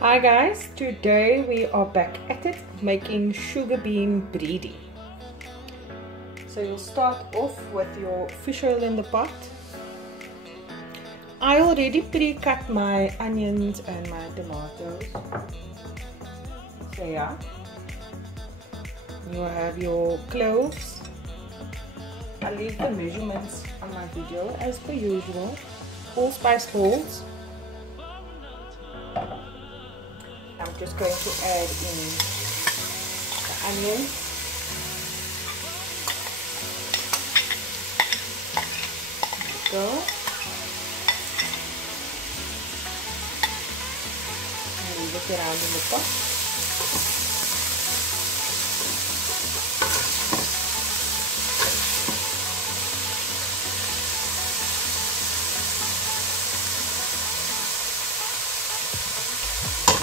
Hi guys, today we are back at it making sugar bean breedie. So you'll start off with your fish oil in the pot. I already pre-cut my onions and my tomatoes. So yeah, you have your cloves. I'll leave the measurements on my video as per usual. Allspice balls. I'm just going to add in the onions. There we go. And leave it around in the pot.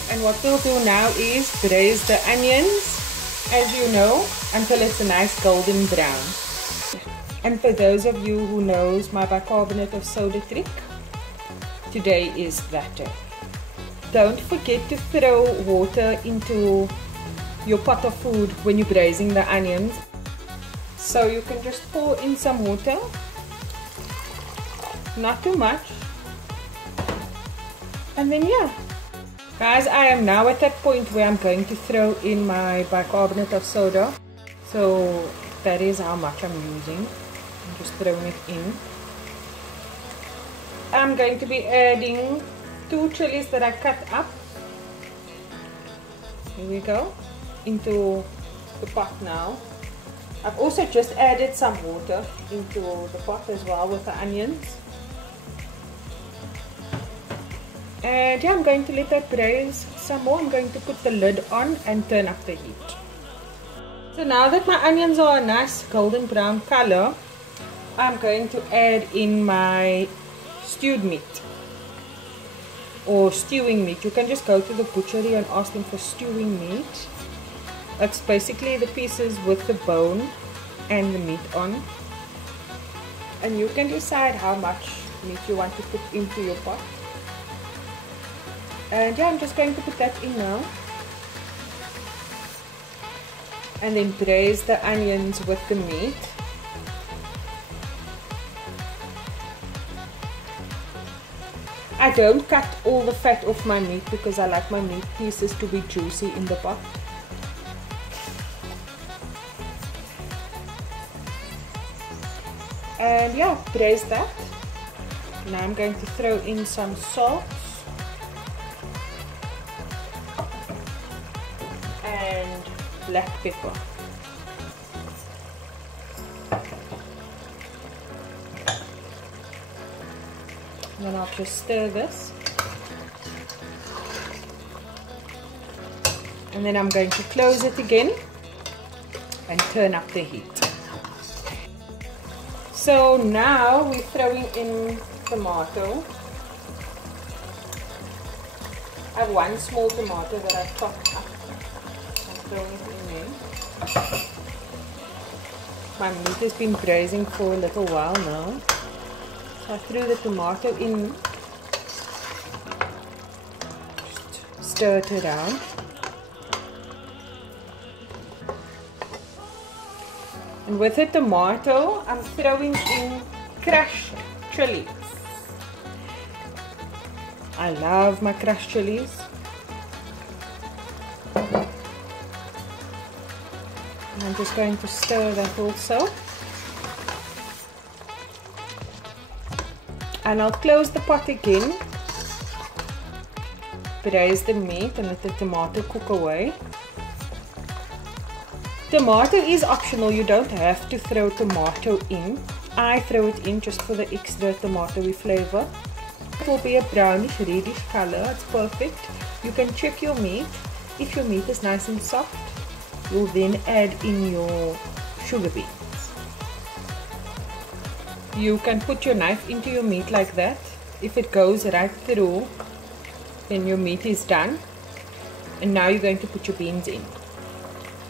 And what we'll do now is braise the onions, as you know, until it's a nice golden brown. And for those of you who knows my bicarbonate of soda trick, today is that day. Don't forget to throw water into your pot of food when you're braising the onions. So you can just pour in some water, not too much, and then yeah. Guys, I am now at that point where I'm going to throw in my bicarbonate of soda. So that is how much I'm using. I'm just throwing it in. I'm going to be adding 2 chilies that I cut up. Here we go. Into the pot now. I've also just added some water into the pot as well with the onions. And yeah, I'm going to let that braise some more. I'm going to put the lid on and turn up the heat. So now that my onions are a nice golden brown color, I'm going to add in my stewed meat or stewing meat. You can just go to the butchery and ask them for stewing meat. That's basically the pieces with the bone and the meat on. And you can decide how much meat you want to put into your pot. And yeah, I'm just going to put that in now. And then braise the onions with the meat. I don't cut all the fat off my meat because I like my meat pieces to be juicy in the pot. And yeah, braise that. Now I'm going to throw in some salt. And black pepper. And then I'll just stir this. And then I'm going to close it again and turn up the heat. So now we're throwing in tomato. I have 1 small tomato that I've chopped up. Throwing it in there. My meat has been braising for a little while now. So I threw the tomato in. Just stir it around. And with the tomato, I'm throwing in crushed chilies. I love my crushed chilies. I'm just going to stir that also. And I'll close the pot again. Braise the meat and let the tomato cook away. Tomato is optional, you don't have to throw tomato in. I throw it in just for the extra tomatoey flavor. It will be a brownish reddish color, it's perfect. You can check your meat. If your meat is nice and soft, you'll then add in your sugar beans. You can put your knife into your meat like that. If it goes right through, then your meat is done. And now you're going to put your beans in.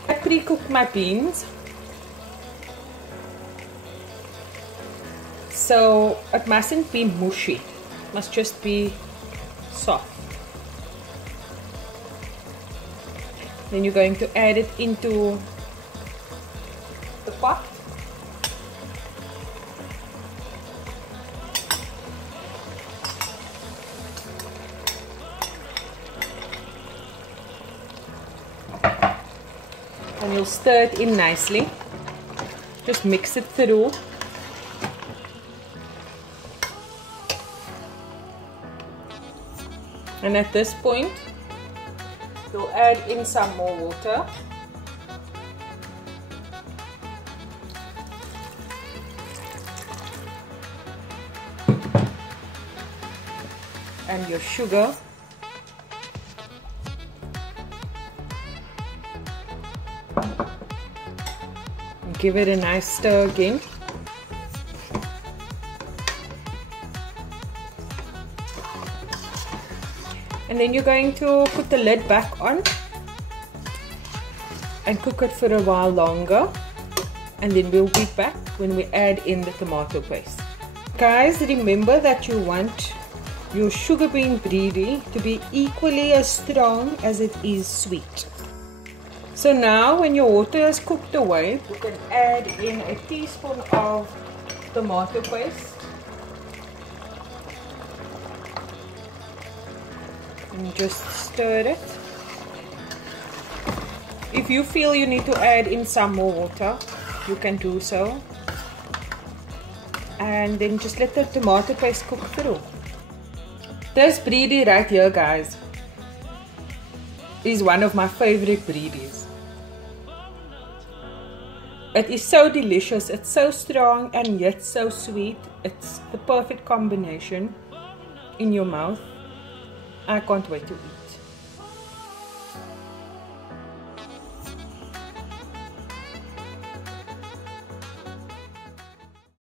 I pre-cooked my beans. So it mustn't be mushy. It must just be soft. Then you're going to add it into the pot. And you'll stir it in nicely. Just mix it through. And at this point, you'll add in some more water. And your sugar. And give it a nice stir again. And then you're going to put the lid back on and cook it for a while longer, and then we'll be back when we add in the tomato paste. Guys, remember that you want your sugar bean Breedie to be equally as strong as it is sweet. So now when your water is cooked away, you can add in a teaspoon of tomato paste. And just stir it. If you feel you need to add in some more water, you can do so. And then just let the tomato paste cook through. This Breedie right here, guys, is one of my favorite Breedies. It is so delicious. It's so strong and yet so sweet. It's the perfect combination in your mouth. I can't wait to eat.